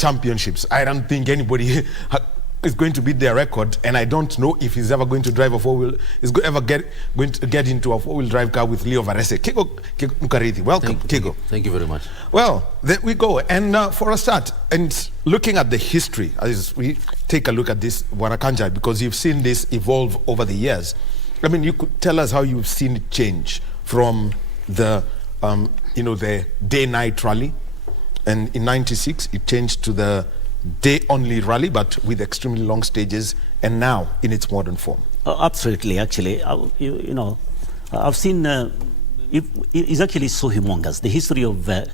championships. I don't think anybody is going to beat their record, and I don't know if he's ever going to drive a four-wheel, going to get into a four-wheel drive car with Leo Varese. Kigo Mukarithi, welcome, Kigo. Thank you very much. Well, there we go. And for a start, and looking at the history, as we take a look at this, Wanakanja, because you've seen this evolve over the years. I mean, you could tell us how you've seen it change from the, the day-night rally, and in '96 it changed to the day-only rally, but with extremely long stages, and now in its modern form. Absolutely, actually, I've seen. It's actually so humongous. The history of the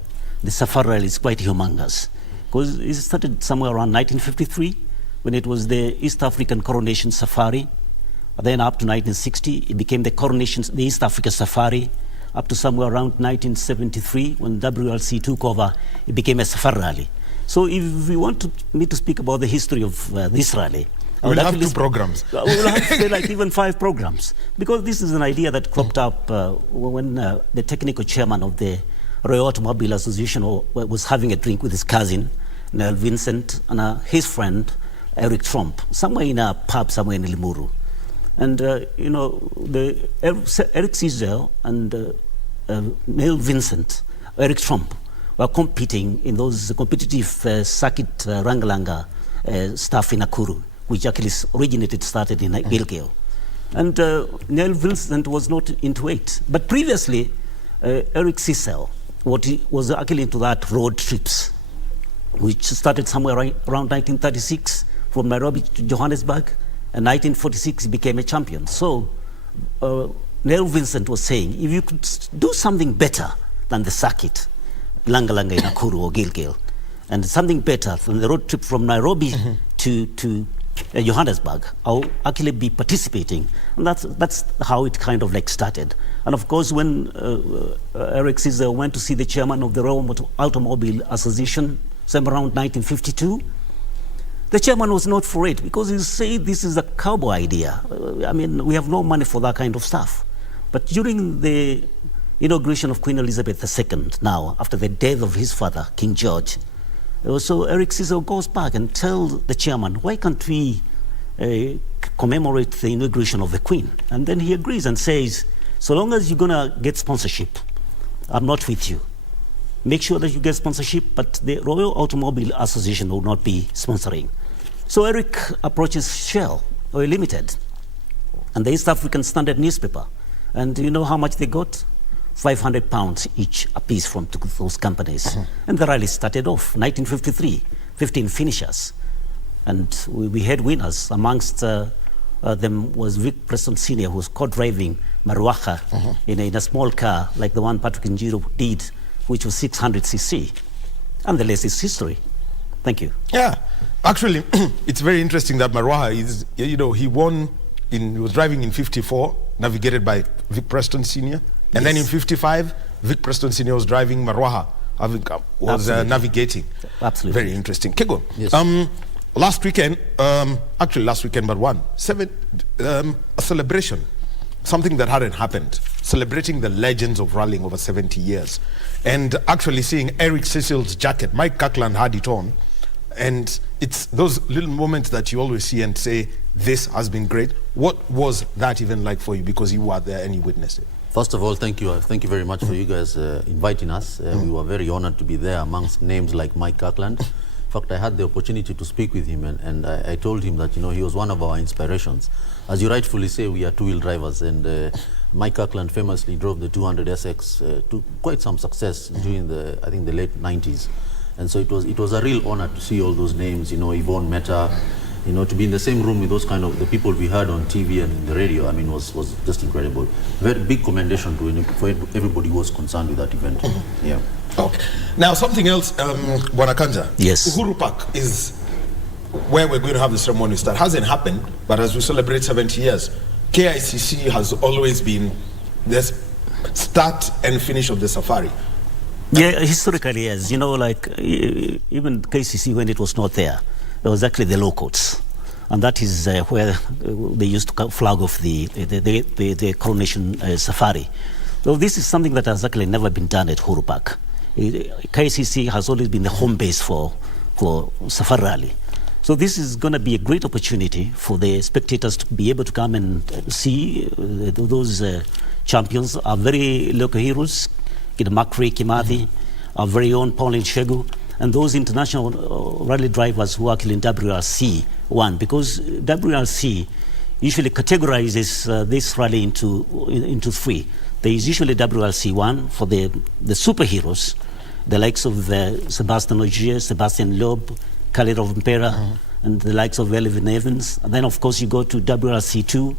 safari rally is quite humongous, because it started somewhere around 1953 when it was the East African Coronation Safari. Then up to 1960, it became the East Africa Safari. Up to somewhere around 1973, when WLC took over, it became a safari rally. So if we want me to speak about the history of this rally, we'll have 2 programs. We'll have to say like even 5 programs, because this is an idea that cropped up when the technical chairman of the Royal Automobile Association was having a drink with his cousin, Neil Vincent, and his friend, Eric Trump, somewhere in a pub somewhere in Limuru. And, Eric Cizell and Neil Vincent, Eric Trump, were competing in those competitive circuit Rangalanga stuff in Nakuru, which actually started in Gilgil. And Neil Vincent was not into it. But previously, Eric Cizell was actually into that road trips, which started somewhere around 1936 from Nairobi to Johannesburg. In 1946, he became a champion. So Neil Vincent was saying, if you could do something better than the circuit, Langalanga in Nakuru or Gilgil, and something better than the road trip from Nairobi to Johannesburg, I'll actually be participating. And that's how it kind of like started. And of course, when Eric Cizell went to see the chairman of the Royal Automobile Association, somewhere around 1952, the chairman was not for it, because he said this is a cowboy idea. I mean, we have no money for that kind of stuff. But during the inauguration of Queen Elizabeth II, now, after the death of his father, King George, so Eric Cizell goes back and tells the chairman, why can't we commemorate the inauguration of the Queen? And then he agrees and says, so long as you're going to get sponsorship, I'm not with you. Make sure that you get sponsorship, but the Royal Automobile Association will not be sponsoring. So Eric approaches Shell, Oil Limited, and the East African Standard newspaper. And do you know how much they got? £500 each a piece from those companies. And the rally started off, 1953, 15 finishers. And we had winners. Amongst them was Vic Preston Sr., who was co-driving Maruaha in a small car like the one Patrick Njiro did, which was 600cc. And the rest is history. Thank you. Yeah, actually, it's very interesting that Maruaha is, he won, he was driving in 54, navigated by Vic Preston Sr. And then in 55, Vic Preston Sr. was driving Maruaha, was navigating. Absolutely. Very interesting. Kigo, yes. Last weekend, actually last weekend, but a celebration. Something that hadn't happened, celebrating the legends of rallying over 70 years. And actually seeing Eric Cizell's jacket, Mike Kirkland had it on, and it's those little moments that you always see and say, this has been great. What was that even like for you, because you were there and you witnessed it? First of all, thank you. Thank you very much for you guys inviting us. We were very honored to be there amongst names like Mike Kirkland. In fact, I had the opportunity to speak with him, and I told him that, he was one of our inspirations. As you rightfully say, we are two-wheel drivers, and Mike Kirkland famously drove the 200 SX to quite some success during I think the late 90s. And so it was a real honor to see all those names, Yvonne Meta, to be in the same room with those kind of the people we heard on TV and in the radio. I mean, was just incredible. Very big commendation to for everybody who was concerned with that event. Yeah. Okay. Now something else, Wanakanja. Yes. Uhuru Park is where we're going to have the ceremony start. Hasn't happened, but as we celebrate 70 years, KICC has always been this start and finish of the safari. Yeah, historically, yes. Like even KCC, when it was not there, it was actually the locals. And that is where they used to flag off the coronation safari. So this is something that has actually never been done at Uhuru Park. KCC has always been the home base for for Safari Rally. So this is going to be a great opportunity for the spectators to be able to come and see those champions, our very local heroes, Makri Kimathi, our very own Pauline Shegu, and those international rally drivers who are actually in WRC1, because WRC usually categorizes this rally into three. There is usually WRC1 for the superheroes, the likes of Sebastian Ogier, Sebastian Loeb, Khalid Rovampera, and the likes of Elvin Evans. And then, of course, you go to WRC2,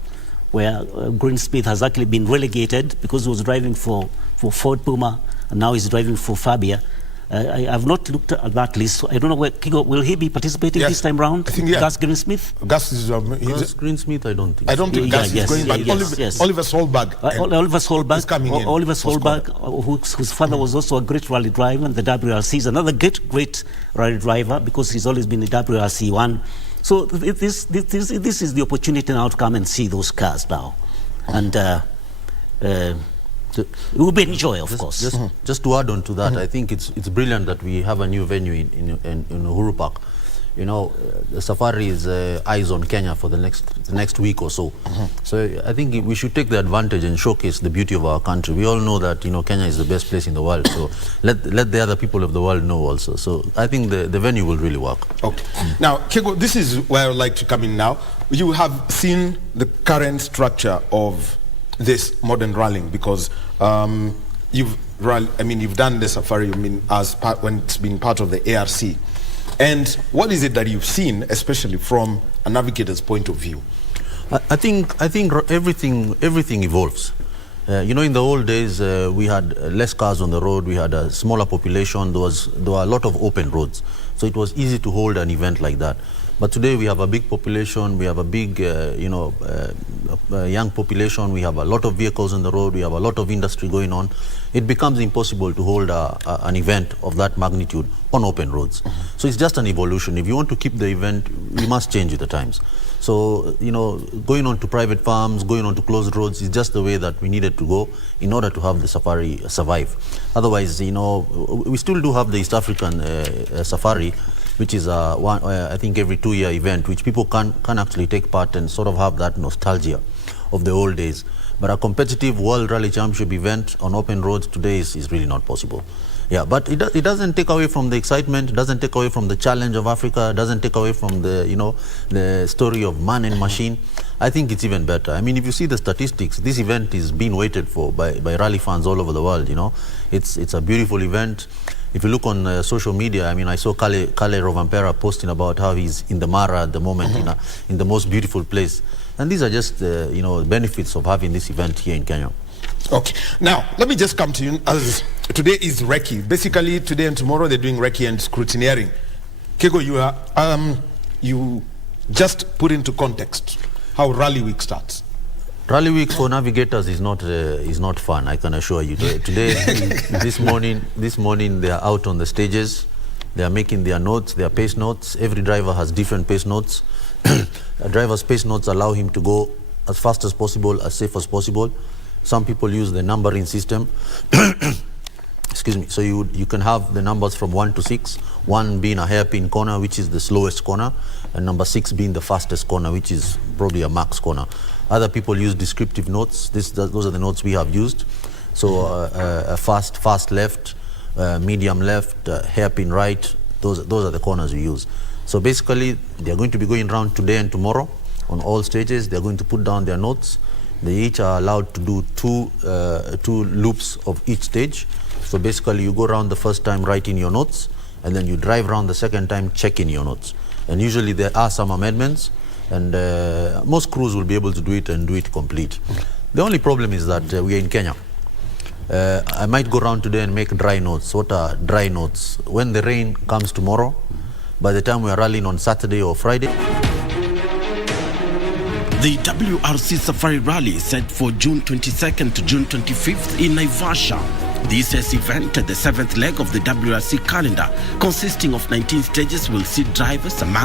where Greensmith has actually been relegated because he was driving for Ford Puma, and now he's driving for Fabia. I have not looked at that list. So I don't know where Kigo, will he be participating this time round? I think, yeah. Gus Greensmith? Gus is Gus Greensmith, I don't think. I don't think Gus is going, but Oliver Solberg. Oliver Solberg is coming in. Oliver Solberg, whose father was also a great rally driver, and the WRC is another great rally driver because he's always been the WRC1. So this is the opportunity now to come and see those cars now, and it will be enjoy, of course. Just to add on to that, I think it's brilliant that we have a new venue in Uhuru Park. You know, the Safari is eyes on Kenya for the next week or so. So I think we should take the advantage and showcase the beauty of our country. We all know that, you know, Kenya is the best place in the world. So let the other people of the world know also. So I think the venue will really work. Okay. Now, Kego, this is where I would like to come in now. You have seen the current structure of this modern rallying because you've done the Safari when it's been part of the ARC. And what is it that you've seen, especially from a navigator's point of view? I think everything evolves. You know, in the old days, we had less cars on the road. We had a smaller population. There were a lot of open roads, so it was easy to hold an event like that. But today we have a big population. We have a big, young population. We have a lot of vehicles on the road. We have a lot of industry going on. It becomes impossible to hold an event of that magnitude on open roads. So it's just an evolution. If you want to keep the event, we must change with the times. So, you know, going on to private farms, going on to closed roads is just the way that we needed to go in order to have the Safari survive. Otherwise, you know, we still do have the East African Safari, which is I think every 2-year event, which people can actually take part and sort of have that nostalgia of the old days. But a competitive World Rally Championship event on open roads today is really not possible. Yeah, but it doesn't take away from the excitement, doesn't take away from the challenge of Africa, doesn't take away from the story of man and machine. I think it's even better. I mean, if you see the statistics, this event is being waited for by rally fans all over the world. You know, it's a beautiful event. If you look on social media, I mean, I saw Kale Rovampera posting about how he's in the Mara at the moment, in the most beautiful place. And these are just, benefits of having this event here in Kenya. Okay. Now, let me just come to you. As today is Recce. Basically, today and tomorrow they're doing Recce and scrutineering. Kego, you just put into context how Rally Week starts. Rally Week for navigators is not fun, I can assure you. Today, this morning they are out on the stages. They are making their notes, their pace notes. Every driver has different pace notes. A driver's pace notes allow him to go as fast as possible, as safe as possible. Some people use the numbering system. Excuse me. So you can have the numbers from 1 to 6, 1 being a hairpin corner, which is the slowest corner, and number 6 being the fastest corner, which is probably a max corner. Other people use descriptive notes. Those are the notes we have used. So a fast left, medium left, hairpin right, those are the corners we use. So basically, they are going to be going around today and tomorrow on all stages. They are going to put down their notes. They each are allowed to do two loops of each stage. So basically, you go around the first time writing your notes, and then you drive around the second time checking your notes. And usually there are some amendments, and most crews will be able to do it and do it complete. The only problem is that we are in Kenya. I might go around today and make dry notes. What are dry notes? When the rain comes tomorrow, by the time we are rallying on Saturday or Friday. The WRC Safari Rally is set for June 22nd to June 25th in Naivasha. This year's event, the 7th leg of the WRC calendar, consisting of 19 stages, will see drivers among